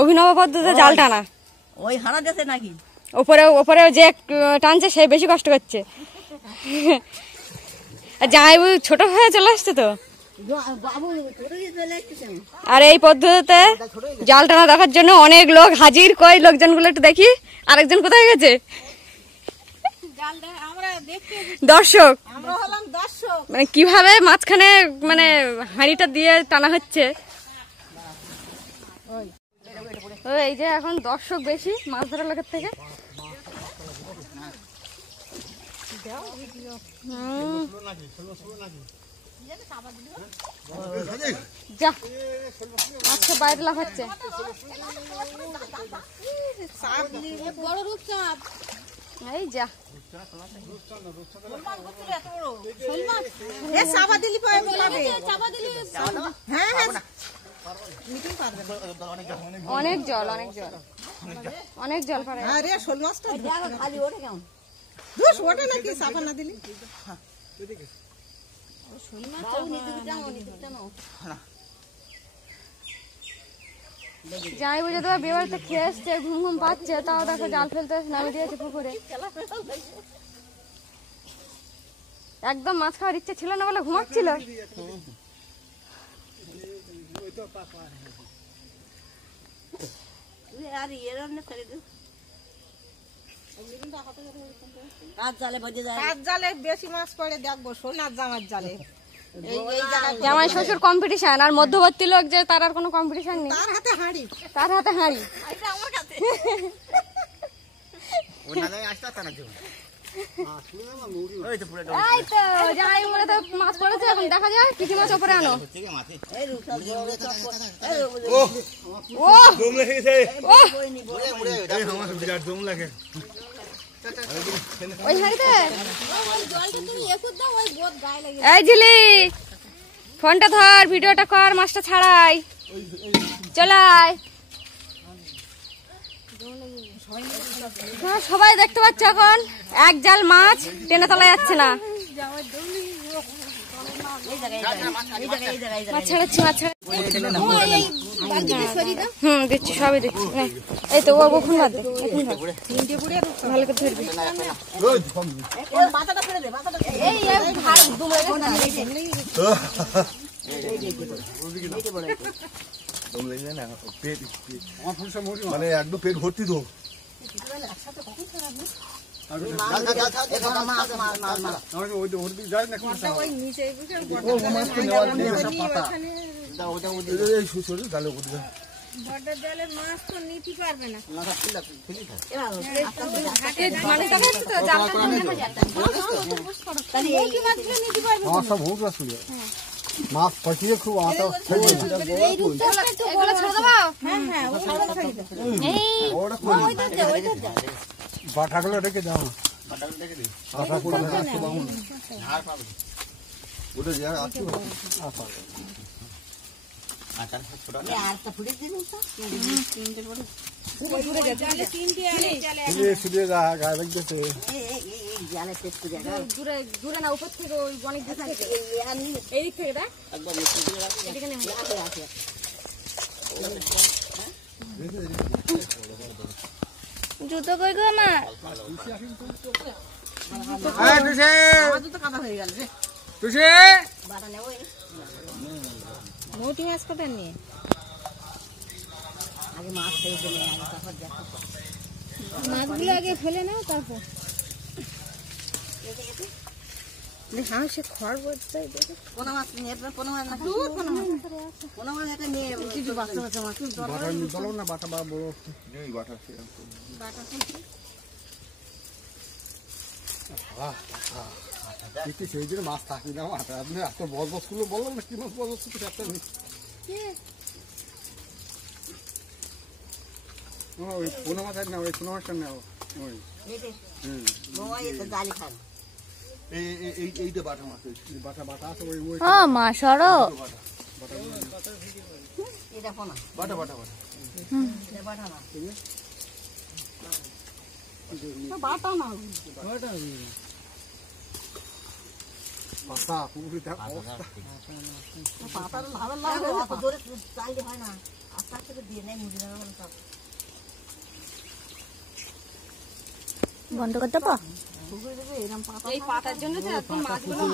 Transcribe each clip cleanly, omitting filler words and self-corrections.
অভিনব পদ্ধতিতে জাল টানা। ওই হানা দেশে নাকি ওপরে ওপরে যে টানছে সে বেশি কষ্ট করছে। জামাইবু ছোট হয়ে চলে আসছে তো। আর এই পদ্ধতিতে জাল টানা দেখার জন্য অনেক লোক হাজির। কই লোকজনগুলো একটু দেখি। আরেকজন কোথায় গেছে? দর্শক। মানে কিভাবে মাঝখানে মানে হাঁড়িটা দিয়ে টানা হচ্ছে। এই যে এখন দর্শক বেশি মাছ ধরার লোকের থেকে। যা আচ্ছা বাইরে লাফাচ্ছে। এই যা অনেক জল অনেক জল অনেক জল পড়ে। শোল মাছটা খালি ওঠে কেমন ওঠে নাকি চাপা না দিলি যাই বুঝে তো বিয়ে বাড়িতে খেয়ে এসছে ঘুম ঘুম পাচ্ছে তাও দেখো জাল ফেলতে নামে দিয়েছে পুকুরে। একদম মাছ খাওয়ার ইচ্ছে ছিল না বলে ঘুমাচ্ছিল। বেশি মাছ পড়ে দেখবো সোনার জামার জালে। জামাই শ্বশুর কম্পিটিশন আর মধ্যবর্তী লোক যে তার আর কোনো কম্পিটিশন নেই। তার হাতে হাঁড়ি মাছ পড়েছে এখন দেখা যায় কিছু মাছ ওপরে আনো। এই ঝিলি ফোনটা ধর ভিডিওটা কর মাছটা ছাড়াই চলাই। সবাই দেখতে পাচ্ছ এখন এক জাল মাছ টেনে তোলা যাচ্ছে না। দিচ্ছি সবই দিচ্ছি। এই তো ওর ফোন বাদ দে ভালো করে ধরবি। মানে একদম পেট ভর্তি তো মাছ ফসিয়ে খুব আটা বাটাগুলো রেখে যাও দূরে না উপর থেকে অনেক এই দিক থেকে জুতো কই গো মা মোটি মাছ কোথায় নিয়ে আগে মাছ ফেলে দিলে মাছগুলো আগে ফেলে নাও তারপর সে খড় বলতে কোনো মাছ নিয়ে কোনো মাছ না কোনো মাছ একটা নিয়ে কিছু বাচ্চা বাচ্চা মাছ না বাটা বা বড় বাটা বাটা সেই জন্য মাছ থাকি না আপনি এত বড় বসগুলো বললাম না কি মাছ বড় বস্তু একটা নেই। ওই পোনা মাছ না ওই পোনা মাছটা নেও ওই এইটা বাটা মাছ বাটা বাটা আছে ওই ওই মা সরো এটা পোনা বাটা বাটা বাটা এটা বাটা না বাটা না বাটা পাতা পুরো দেখ অবস্থা পাতার লাল লাল জোরে চাইলে হয় না বন্ধ করতে পা এই পাতার জন্য তো এত মাছগুলো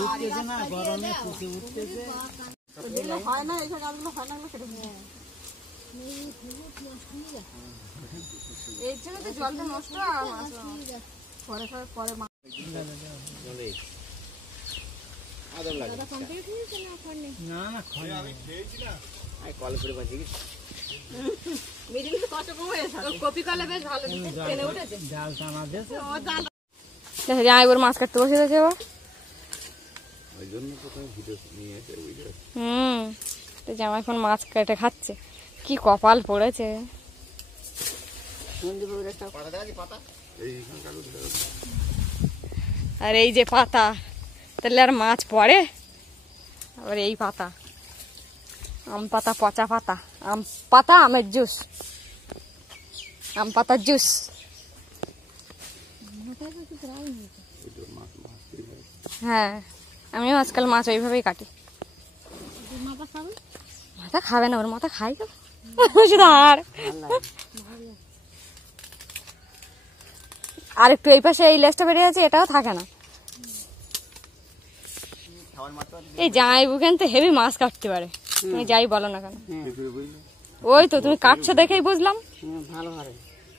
হয় না, এইসব গাছগুলো হয় না, কেটে এর জন্য তো জলটা নষ্ট আর মাছ পরে পরে ওর মাছ কাটতে বসে গেছে জামাই এখন মাছ কেটে খাচ্ছে, কি কপাল পড়েছে। আর এই যে পাতা, তাহলে আর মাছ পড়ে? আবার এই পাতা, আম পাতা, পচা পাতা, আম পাতা, আমের জুস, আম পাতার জুস। হ্যাঁ, আমিও আজকাল মাছ ওইভাবেই কাটি। মাথা খাবে না, ওর মাথা খাই তো শুধু। আর একটু এই পাশে এই লেজটা বেরিয়ে আছে, এটাও থাকে না। এই জামাইবুখান তো হেভি মাছ কাটতে পারে, তুমি যাই বলো না কেন। ওই তো তুমি কাটছো দেখেই বুঝলাম। ভালো ভালো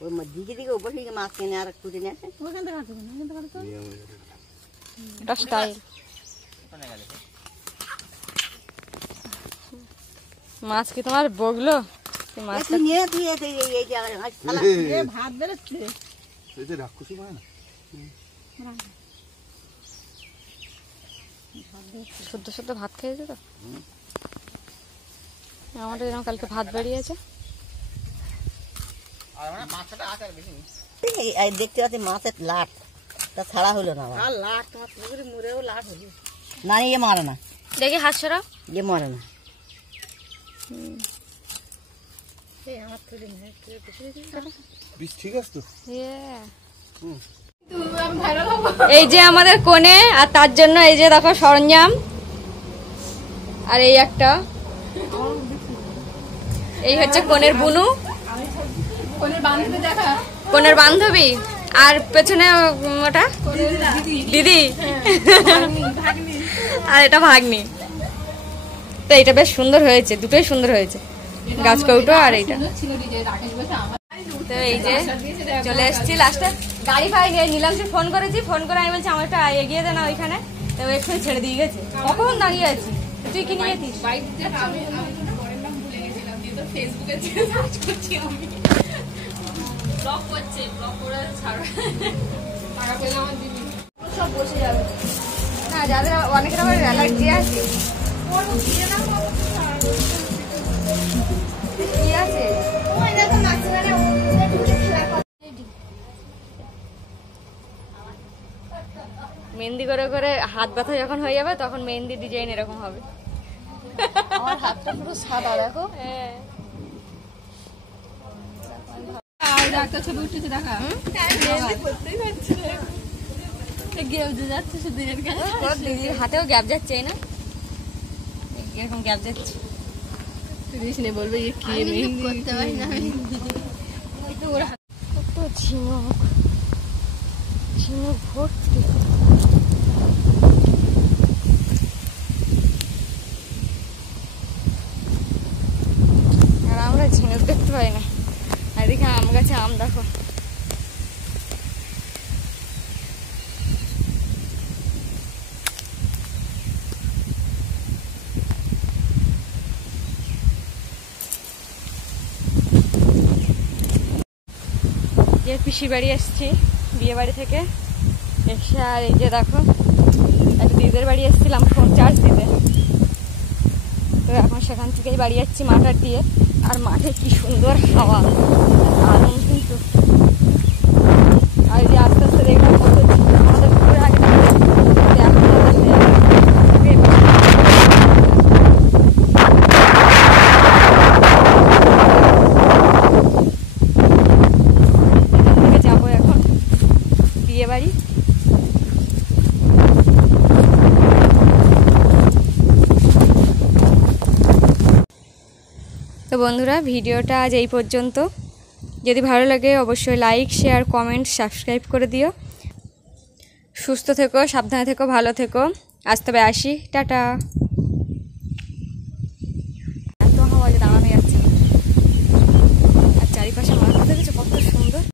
ওই দিকে দিকে উপর থেকে মাছ কিনে আর খুঁজে নিয়ে আসে, ওখান থেকে এটা স্টাইল। মাছ কি তোমার বগলো? মাছ নিয়ে দিয়ে এই জায়গায় ভাত বেরোচ্ছে, এই যে রাক্ষসী হয় না, শুদ্ধ শুদ্ধ ভাত খেয়েছে তো। আমাদের এরকম কালকে ভাত বেরিয়েছে। দেখতে পাচ্ছি মাছের লাট, তা ছাড়া হলো না। লাট তোমার পুকুরে মুড়েও লাট হলো না, ইয়ে মারে না। দেখি হাত সরাও, ইয়ে মারে না। ঠিক আছে তো। এই যে আমাদের কোণে, আর তার জন্য এই যে দেখো সরঞ্জাম, আর এই একটা, এই হচ্ছে কোণের বুনু, কোণের বান্ধবী, আর পেছনে ওটা দিদি, আর এটা ভাগ্নি। তো এটা বেশ সুন্দর হয়েছে, দুটোই সুন্দর হয়েছে, গাছ কৌটো আর এইটা। তো এই যে চলে এসেছি লাস্টে, গাড়ি পাইনি, নীলাংশে ফোন করেছি, ফোন করে আমি বলছি আমার একটা এগিয়ে দে না ওইখানে, তো এক্ষুনি ছেড়ে দিয়ে গেছে। কখন দাঁড়িয়ে আছি, তুই কি নিয়ে যেতিস? সব বসে যাবে না, যাদের অনেকের আবার অ্যালার্জি আছে। কি আছে মেহেন্দি করে করে হাত ব্যথা যখন হয়ে যাবে, তখন মেহেন্দি ডিজাইন এরকম হবে। আমার হাতটা পুরো সাদা দেখো। ছবি উঠেছে দেখা, দিদির হাতেও গ্যাপ যাচ্ছে না, এরকম গ্যাপ যাচ্ছে। বলবে করতে পারি না, কত ঝিনুক, ঝিনুক ভর্তি। আর আমরা ঝিনুক দেখতে পাই না। আর এদিকে আম গাছে আম দেখো, যে পিসির বাড়ি এসছি বিয়ে বাড়ি থেকে এসে, আর এই যে দেখো একটা দিদিদের বাড়ি এসেছিলাম ফোন চার্জ দিতে, তো এখন সেখান থেকেই বাড়ি যাচ্ছি মাঠার দিয়ে। আর মাঠে কি সুন্দর হাওয়া, দারুণ কিন্তু। আর এই যে আস্তে আস্তে দেখলাম কত আমাদের পুকুরের আগে যাবো এখন বিয়ে বাড়ি। তো তো বন্ধুরা ভিডিওটা আজ এই পর্যন্ত। যদি ভালো লাগে অবশ্যই লাইক, শেয়ার, কমেন্ট, সাবস্ক্রাইব করে দিও। সুস্থ থেকো, সাবধানে থেকো, ভালো থেকো। আজ তবে আসি, টাটা।